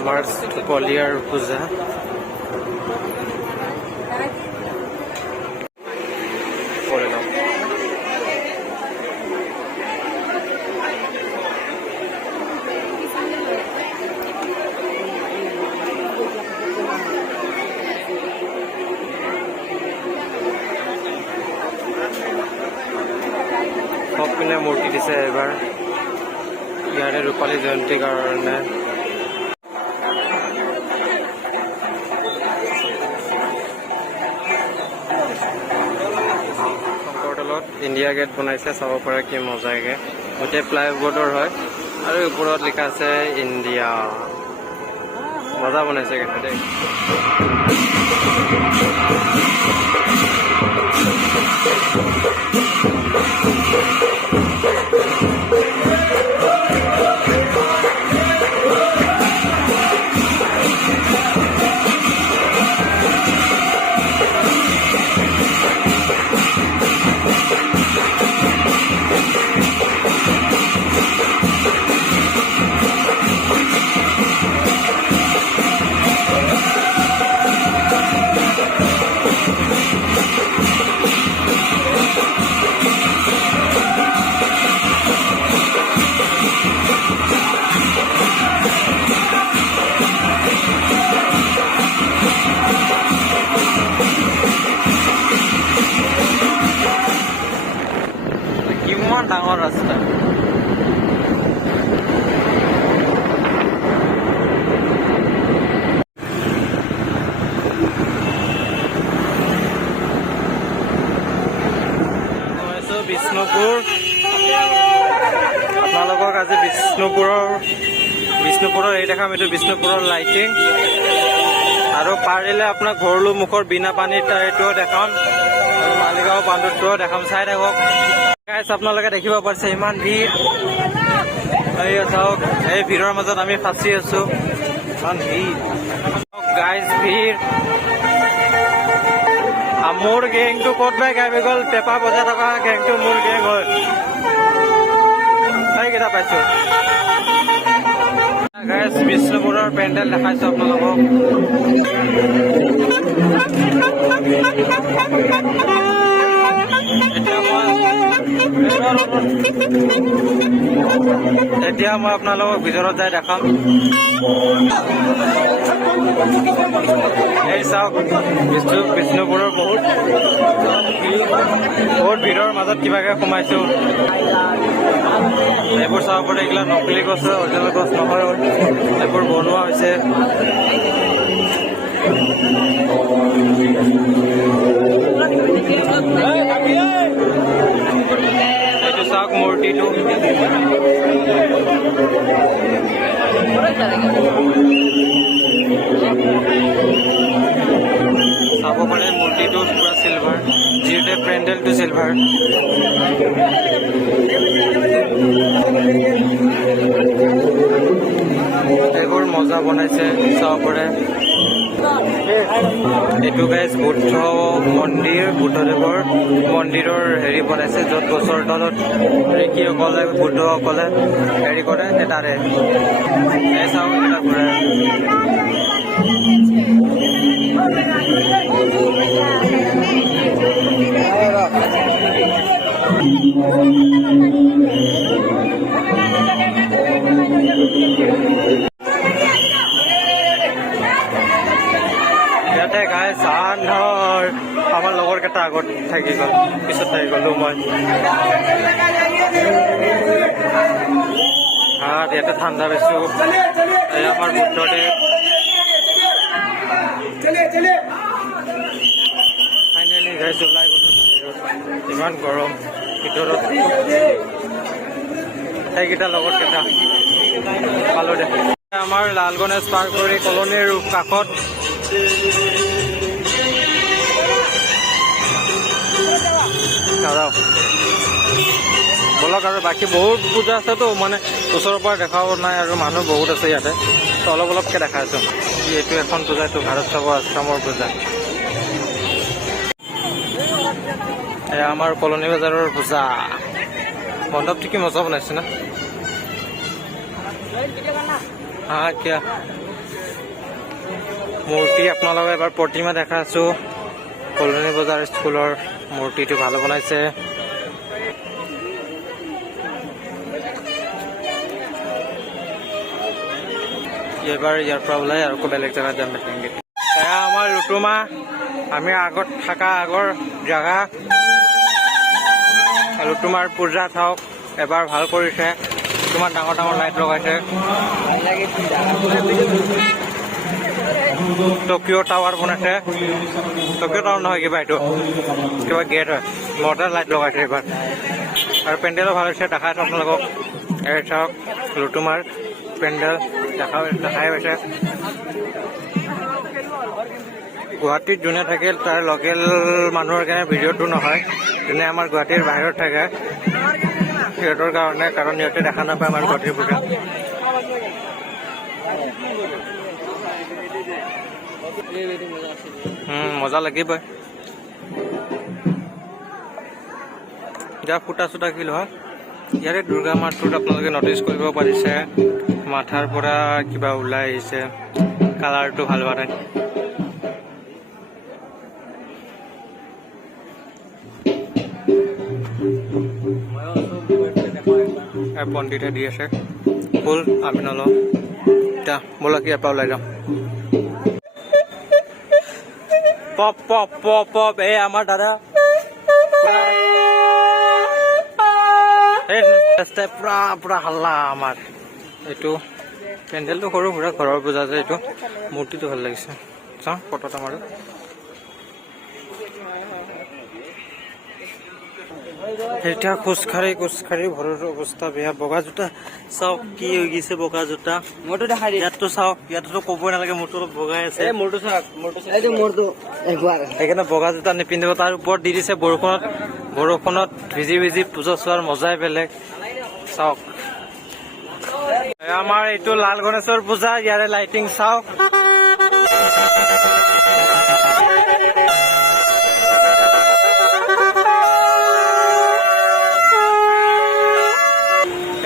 আমাৰ পলিয়াৰ পূজা। সব পিনে মূৰ্তি দিছে এবাৰ ইয়াৰে ৰূপালী জয়ন্তীৰ কাৰণে। শংকৰতলত ইণ্ডিয়া গেট বনাইছে, চাব পৰা কি মজাকে। গোটেই প্লাইবৰ্ডৰ হয় আৰু ওপৰত লিখা আছে ইণ্ডিয়া। মজা বনাইছে কিন্তু দেই। কিমান ডাঙৰ ৰাস্তা। বিষ্ণুপুৰ, আপোনালোকক আজি বিষ্ণুপুৰৰ এই দেখাম। এইটো বিষ্ণুপুৰৰ লাইটিং আৰু পাৰিলে আপোনাক ঘৰলো মুখৰ বিনা পানীত এইটোও দেখাম আৰু মালিগাঁও পাণ্ডুটোও দেখাম। চাই থাকক। আপোনালোকে দেখিব পাৰিছে ইমান ভিৰ। এই চাওক, এই ভিৰৰ মাজত আমি ফাঁচি আছো। ইমান ভিৰ গাইজ, ভিৰ। মোৰ গেংটো ক'ত বাই গাই গ'ল। পেপা বজাই থকা গেংটো মোৰ গেং হয়। সেইকেইটা পাইছো গাইজ। বিষ্ণুপুৰৰ পেণ্ডেল দেখাইছো আপোনালোকক। এতিয়া মই আপোনালোকক ভিতৰত যাই দেখাম। এই চাওক, বিষ্ণুপুৰৰ বহুত ভিৰৰ মাজত কিবাকে সোমাইছো। এইবোৰ চাব পাৰে। এইগিলা নকলি গছ হয়, অৰিজিনেল গছ নহয়। এইবোৰ বনোৱা হৈছে। এইটো চাওক মূৰ্তিটো। চাব পাৰে মূৰ্তিটো পুৰা চিলভাৰ, যিহেতু পেণ্ডেলটো চিলভাৰ। এইবোৰ মজা বনাইছে, চাব পাৰে। এইটো গাইজ বুদ্ধ মন্দিৰ, বুদ্ধদেৱৰ মন্দিৰৰ হেৰি বনাইছে, য'ত গছৰ তলত ঋষিসকলে বুদ্ধসকলে হেৰি কৰে। তাৰে এই চাওক, এটা ঘূৰে। ইয়াতে গাই চান ধৰ আমাৰ লগৰ কেইটা আগত থাকি গ'ল, পিছত থাকি গ'লো মই। ইয়াতে ঠাণ্ডা পাইছো। এই আমাৰ বুদ্ধদেৱ। ফাইনেলি গাইজ ওলাই গ'লো বাহিৰত। ইমান গৰম ভিতৰত। সেইকেইটা লগত কেইটা পালো দে। আমাৰ লাল গণেশ পাৰ কৰি কলনীৰ কাষত বলক। আৰু বাকী বহুত পূজা আছেতো, মানে ওচৰৰ পৰা দেখাও নাই আৰু মানুহ বহুত আছে ইয়াতে, তো অলপ অলপকৈ দেখাই আছো। এইটো এখন পূজা, এইটো ভাৰত সেৱা আশ্ৰমৰ পূজা। এয়া আমাৰ কলনী বজাৰৰ পূজা। মণ্ডপটো কি মজা বনাইছে না। হা কিয়া মূৰ্তি আপোনালোকে এবাৰ প্ৰতিমা দেখাইছো। কলনী বজাৰ স্কুলৰ মূৰ্তিটো ভাল বনাইছে। এবাৰ ইয়াৰ পৰা ওলাই আৰু বেলেগ জেগাত যাম। এয়া আমাৰ লুটুমা, আমি আগত থকা আগৰ জেগা। লুটুমাৰ পূজা চাওক, এবাৰ ভাল কৰিছে। কিমান ডাঙৰ ডাঙৰ লাইট লগাইছে। টকিঅ' টাৱাৰ বনাইছে। টকিঅ' টাৱাৰ নহয়, কিবা এইটো কিবা গেট হয়। মজা লাইট লগাইছে এইবাৰ। আৰু পেণ্ডেলো ভাল হৈছে, দেখাইছো আপোনালোকক। এই চাওক লুটুমাৰ পেণ্ডেল দেখাই পাইছে। গুৱাহাটীত যোনে থাকে তাৰ লোকেল মানুহৰ কাৰণে ভিডিঅ'টো নহয়, যোনে আমাৰ গুৱাহাটীৰ বাহিৰত থাকে সিহঁতৰ কাৰণে, কাৰণ সিহঁতে দেখা নাপায় আমাৰ গুৱাহাটীৰ পূজা। মজা লাগিবই। যা ফুটা চুটা কি হয় ইয়াৰে দুৰ্গা মাৰটোত আপোনালোকে নটিচ কৰিব পাৰিছে, মাথাৰ পৰা কিবা ওলাই আহিছে, কালাৰটো ভাল হোৱা নাই। পণ্ডিতে দি আছে ফুল, আমি নলওঁ। এতিয়া ব'লা কি ইয়াৰ পৰা ওলাই যাওঁ। পপ পপ পপ পপ, এই আমাৰ দাদা পুৰা পুৰা হাল্লা আমাৰ। এইটো পেণ্ডেলটো সৰু সুৰা ঘৰৰ পূজা যে, এইটো মূৰ্তিটো ভাল লাগিছে। চাওঁ ফটো এটা মাৰো। এতিয়া খোজকাঢ়ি ঘৰৰ অৱস্থা বেয়া। বগা জোতা চাওক কি হৈ গৈছে, বগা জোতা। মোৰটো দেখা দিয়ে, ইয়াততো চাওক, ইয়াততো ক'বই নালাগে, মোৰটো অলপ বগাই আছে। মোৰটো চাওক, সেইকাৰণে বগা জোতা নিপিন্ধিব। তাৰ ওপৰত দি দিছে বৰষুণত ভিজি ভিজি পূজা চোৱাৰ মজাই বেলেগ। চাওক আমাৰ এইটো লাল গণেশৰ পূজা, ইয়াৰে লাইটিং চাওক।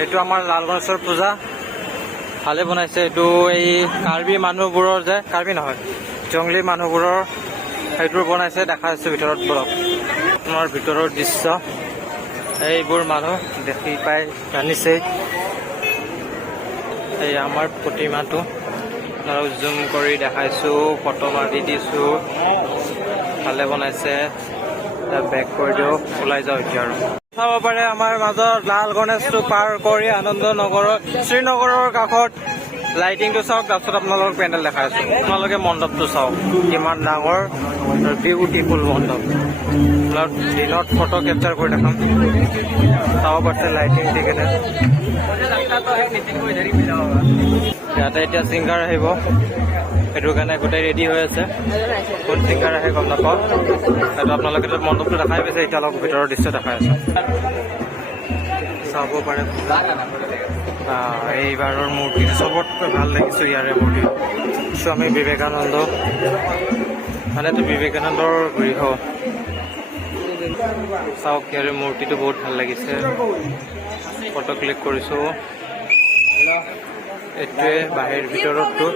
এইটো আমাৰ লাল গণেশৰ পূজা, ভালে বনাইছে। এইটো এই কাৰ্বি মানুহবোৰৰ যে, কাৰ্বি নহয় জংলী মানুহবোৰৰ সেইটোৰ বনাইছে, দেখাইছো ভিতৰত বলক। আপোনাৰ ভিতৰৰ দৃশ্য, এইবোৰ মানুহ দেখি পাই জানিছে। এই আমাৰ প্ৰতিমাটো আৰু জুম কৰি দেখাইছো, ফটো মাৰি দিছো, ভালে বনাইছে। বেক কৰি দিওঁ, ওলাই যাওঁ এতিয়া আৰু। চাব পাৰে আমাৰ মাজত লাল গণেশটো পাৰ কৰি আনন্দ নগৰৰ শ্ৰীনগৰৰ কাষত লাইটিংটো চাওক। তাৰপিছত আপোনালোকক পেণ্ডেল দেখাই আছো। আপোনালোকে মণ্ডপটো চাওক, কিমান ডাঙৰ বিউটিফুল মণ্ডপ। দিনত ফটো কেপচাৰ কৰি দেখাম, চাব পাৰিছে লাইটিং দি কেনে। ইয়াতে এতিয়া ছিংগাৰ আহিব, সেইটো কাৰণে গোটেই ৰেডি হৈ আছে। কোন ছিংগাৰ আহে গম নাপাওঁ। সেইটো আপোনালোকে মণ্ডপটো দেখাই পাইছে, এতিয়া অলপ ভিতৰৰ দৃশ্য দেখাই আছে, চাব পাৰে। এইবাৰৰ মূৰ্তিটো চবতকৈ ভাল লাগিছে। ইয়াৰে মূৰ্তি স্বামী বিবেকানন্দ, মানেতো বিবেকানন্দৰ গৃহ। চাওক ইয়াৰে মূৰ্তিটো বহুত ভাল লাগিছে, ফটো ক্লিক কৰিছো। এইটোৱে বাহিৰ ভিতৰতটো।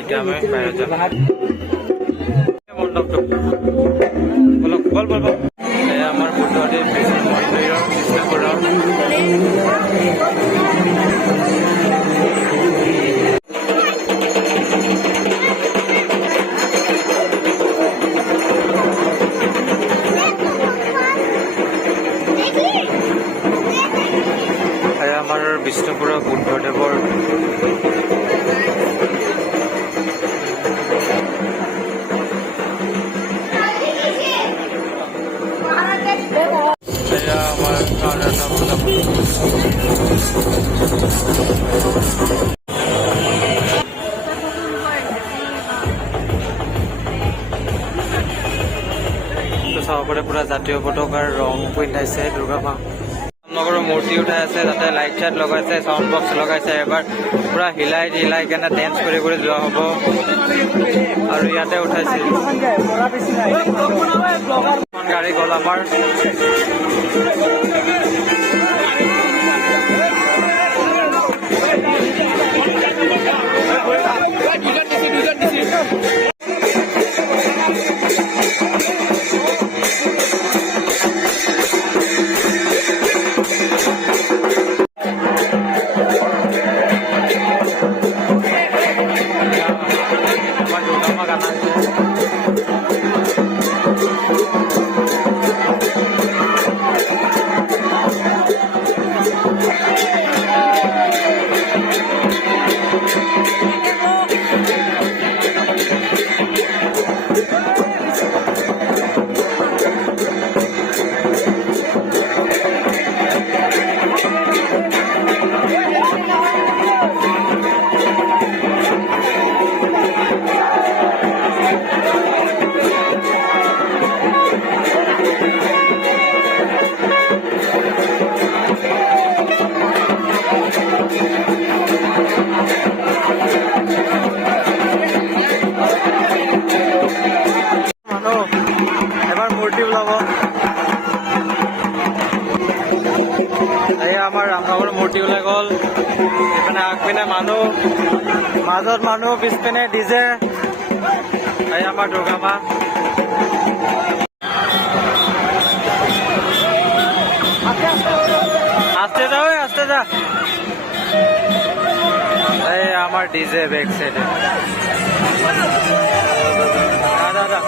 এতিয়া আমি বাহিৰত যাম। মণ্ডপটো বলক বল বল বল। আমাৰ বুদ্ধদেৱ মন্দিৰৰ কৃষ্ণপুৰৰ আমাৰ বিষ্ণুপুৰৰ বুদ্ধদেৱৰ চাব পাৰে পুৰা জাতীয় পতাকাৰ ৰং পিন্ধাইছে দুৰ্গা মা। নগৰৰ মূৰ্তি উঠাই আছে, তাতে লাইট চাইট লগাইছে, চাউণ্ড বক্স লগাইছে। এবাৰ পুৰা হিলাই কেনে ডেন্স কৰি যোৱা হ'ব। আৰু ইয়াতে উঠাইছে গাড়ী গ'ল আমাৰ। ল'ব। এই আমাৰ ৰামনগৰৰ মূৰ্তি ওলাই গ'ল। এইপিনে আগপিনে মানুহ, মাজত মানুহ, পিছপিনে ডিজে। এই আমাৰ দুৰ্গা মা। আস্তে যা, আস্তে যা। এই আমাৰ ডিজে ব্যাক সাইডে। দাদা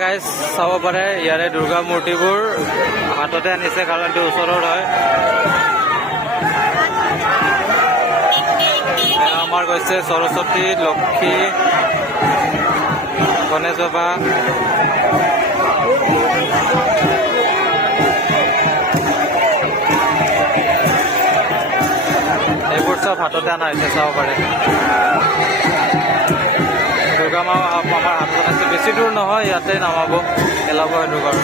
গাইজ চাব পাৰে ইয়াৰে দুৰ্গা মূৰ্তিবোৰ হাততে আনিছে কাৰণ এইটো ওচৰৰ হয়। আমাৰ গৈছে সৰস্বতী, লক্ষী, গণেশ বাবা। এইবোৰ চব হাততে অনা হৈছে চাব পাৰে। দুৰ্গা মা আমাৰ হাতত আছে, বেছি দূৰ নহয়, ইয়াতে নামাব, পেলাব সেইটো কাৰণে।